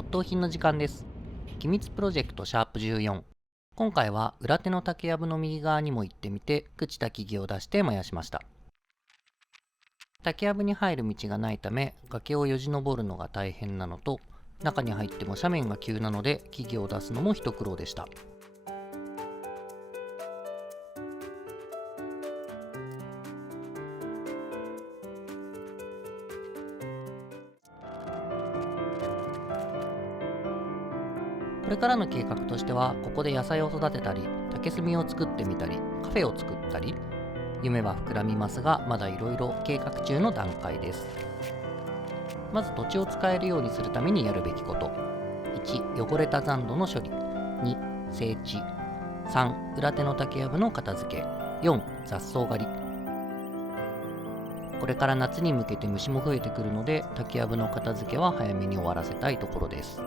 骨董品の時間です。機密プロジェクトシャープ14。今回は裏手の竹やぶの右側にも行ってみて、朽ちた木々を出して燃やしました。竹やぶに入る道がないため、崖をよじ登るのが大変なのと、中に入っても斜面が急なので木々を出すのも一苦労でした。これからの計画としては、ここで野菜を育てたり、竹炭を作ってみたり、カフェを作ったり、夢は膨らみますが、まだいろいろ計画中の段階です。まず土地を使えるようにするためにやるべきこと。1、汚れた残土の処理。2、整地。3、裏手の竹やぶの片付け。4、雑草刈り。これから夏に向けて虫も増えてくるので、竹やぶの片付けは早めに終わらせたいところです。